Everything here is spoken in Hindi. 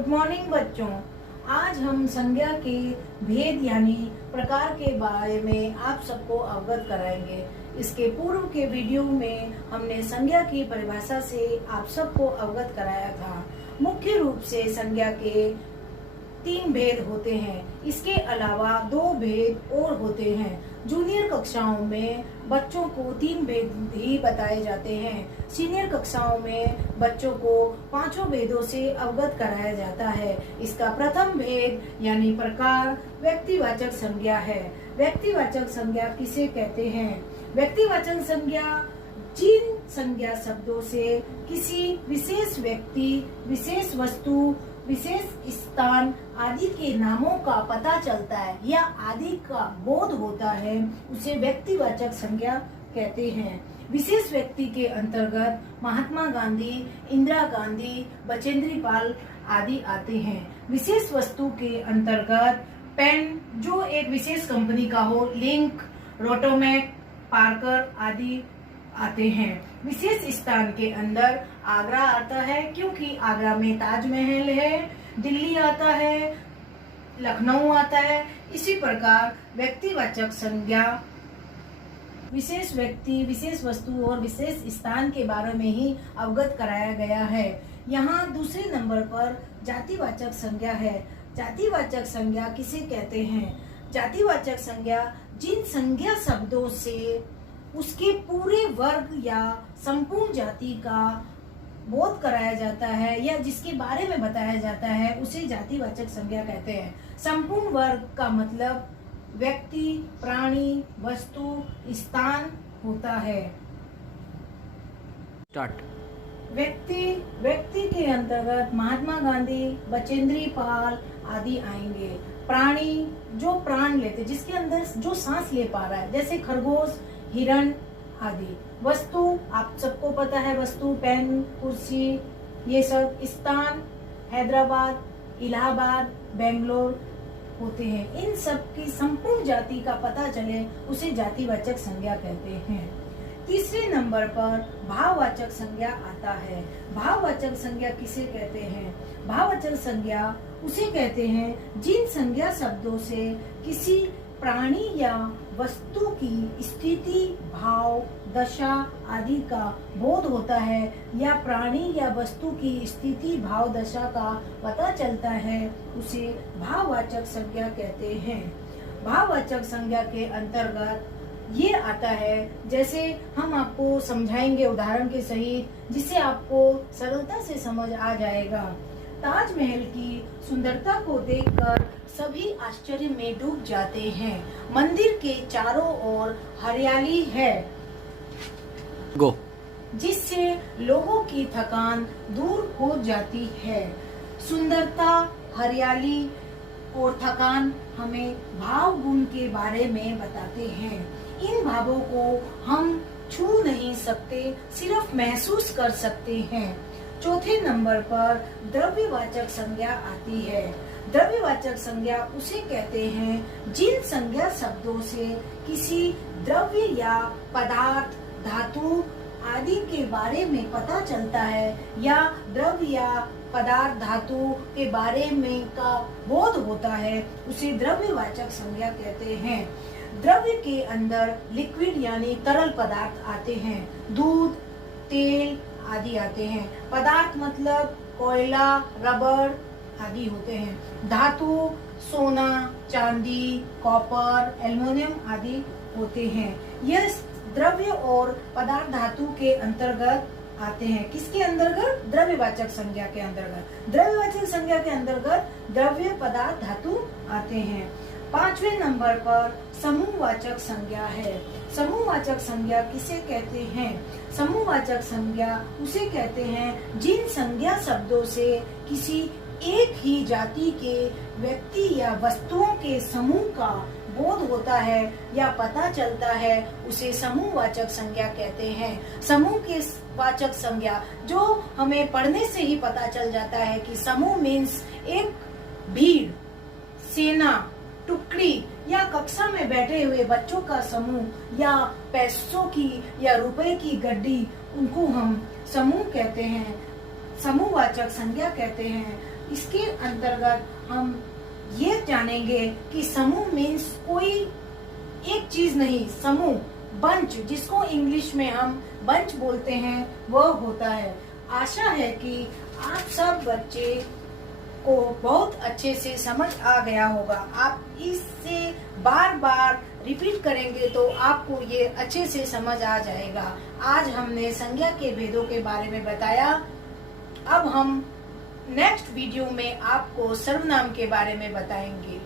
गुड मॉर्निंग बच्चों। आज हम संज्ञा के भेद यानी प्रकार के बारे में आप सबको अवगत कराएंगे। इसके पूर्व के वीडियो में हमने संज्ञा की परिभाषा से आप सबको अवगत कराया था। मुख्य रूप से संज्ञा के 3 भेद होते हैं। इसके अलावा 2 भेद और होते हैं। जूनियर कक्षाओं में बच्चों को 3 भेद ही बताए जाते हैं। सीनियर कक्षाओं में बच्चों को 5 भेदों से अवगत कराया जाता है। इसका प्रथम भेद यानी प्रकार व्यक्तिवाचक संज्ञा है। व्यक्तिवाचक संज्ञा किसे कहते हैं? व्यक्तिवाचक संज्ञा जिन संज्ञा शब्दों से किसी विशेष व्यक्ति, विशेष वस्तु, विशेष स्थान आदि के नामों का पता चलता है या आदि का बोध होता है, उसे व्यक्तिवाचक संज्ञा कहते हैं। विशेष व्यक्ति के अंतर्गत महात्मा गांधी, इंदिरा गांधी, बचेंद्री पाल आदि आते हैं। विशेष वस्तु के अंतर्गत पेन जो एक विशेष कंपनी का हो, लिंक, रोटोमेट, पार्कर आदि आते हैं। विशेष स्थान के अंदर आगरा आता है क्योंकि आगरा में ताजमहल है, दिल्ली आता है, लखनऊ आता है। इसी प्रकार व्यक्तिवाचक संज्ञा विशेष व्यक्ति, विशेष वस्तु और विशेष स्थान के बारे में ही अवगत कराया गया है। यहाँ दूसरे नंबर पर जातिवाचक संज्ञा है। जातिवाचक संज्ञा किसे कहते हैं? जातिवाचक संज्ञा जिन संज्ञा शब्दों से उसके पूरे वर्ग या संपूर्ण जाति का बोध कराया जाता है या जिसके बारे में बताया जाता है, उसे जातिवाचक संज्ञा कहते हैं। संपूर्ण वर्ग का मतलब व्यक्ति, प्राणी, वस्तु, स्थान होता है। स्टार्ट। व्यक्ति के अंतर्गत महात्मा गांधी, बचेंद्री पाल आदि आएंगे। प्राणी जो प्राण लेते, जिसके अंदर जो सांस ले पा रहा है, जैसे खरगोश, हिरण आदि। वस्तु आप सबको पता है, वस्तु पेन, कुर्सी, ये सब। स्थान हैदराबाद, इलाहाबाद, बेंगलोर होते हैं। इन सब की संपूर्ण जाति का पता चले उसे जातिवाचक संज्ञा कहते हैं। तीसरे नंबर पर भाववाचक संज्ञा आता है। भाववाचक संज्ञा किसे कहते हैं? भाववाचक संज्ञा उसे कहते हैं जिन संज्ञा शब्दों से किसी प्राणी या वस्तु की स्थिति, भाव, दशा आदि का बोध होता है या प्राणी या वस्तु की स्थिति, भाव, दशा का पता चलता है, उसे भाववाचक संज्ञा कहते हैं। भाववाचक संज्ञा के अंतर्गत ये आता है, जैसे हम आपको समझाएंगे उदाहरण के सहित, जिससे आपको सरलता से समझ आ जाएगा। ताजमहल की सुंदरता को देखकर सभी आश्चर्य में डूब जाते हैं। मंदिर के चारों ओर हरियाली है गो, जिससे लोगों की थकान दूर हो जाती है। सुंदरता, हरियाली और थकान हमें भाव गुण के बारे में बताते हैं। इन भावों को हम छू नहीं सकते, सिर्फ महसूस कर सकते हैं। चौथे नंबर पर द्रव्यवाचक संज्ञा आती है। द्रव्यवाचक संज्ञा उसे कहते हैं जिन संज्ञा शब्दों से किसी द्रव्य या पदार्थ, धातु आदि के बारे में पता चलता है या द्रव्य या पदार्थ, धातु के बारे में का बोध होता है, उसे द्रव्यवाचक संज्ञा कहते हैं। द्रव्य के अंदर लिक्विड यानी तरल पदार्थ आते हैं, दूध, तेल आदि आते हैं। पदार्थ मतलब कोयला, रबर आदि होते हैं। धातु सोना, चांदी, कॉपर, एल्युमिनियम आदि होते हैं। यह द्रव्य और पदार्थ धातु के अंतर्गत आते हैं। किसके अंतर्गत? द्रव्यवाचक संज्ञा के अंतर्गत। द्रव्यवाचक संज्ञा के अंतर्गत द्रव्य, पदार्थ, धातु आते हैं। 5वें नंबर पर समूहवाचक संज्ञा है। समूहवाचक संज्ञा किसे कहते हैं? समूहवाचक संज्ञा उसे कहते हैं जिन संज्ञा शब्दों से किसी एक ही जाति के व्यक्ति या वस्तुओं के समूह का बोध होता है या पता चलता है, उसे समूहवाचक संज्ञा कहते हैं। समूह के वाचक संज्ञा जो हमें पढ़ने से ही पता चल जाता है कि समूह मीन्स एक भीड़, सेना, टुकड़ी या कक्षा में बैठे हुए बच्चों का समूह या पैसों की या रुपए की गड्डी, उनको हम समूह कहते हैं। समूहवाचक संज्ञा कहते हैं। इसके अंतर्गत हम ये जानेंगे कि समूह मीन्स कोई एक चीज नहीं, समूह, बंच, जिसको इंग्लिश में हम बंच बोलते हैं, वह होता है। आशा है कि आप सब बच्चे को बहुत अच्छे से समझ आ गया होगा। आप इससे बार बार रिपीट करेंगे तो आपको ये अच्छे से समझ आ जाएगा। आज हमने संज्ञा के भेदों के बारे में बताया। अब हम नेक्स्ट वीडियो में आपको सर्वनाम के बारे में बताएंगे।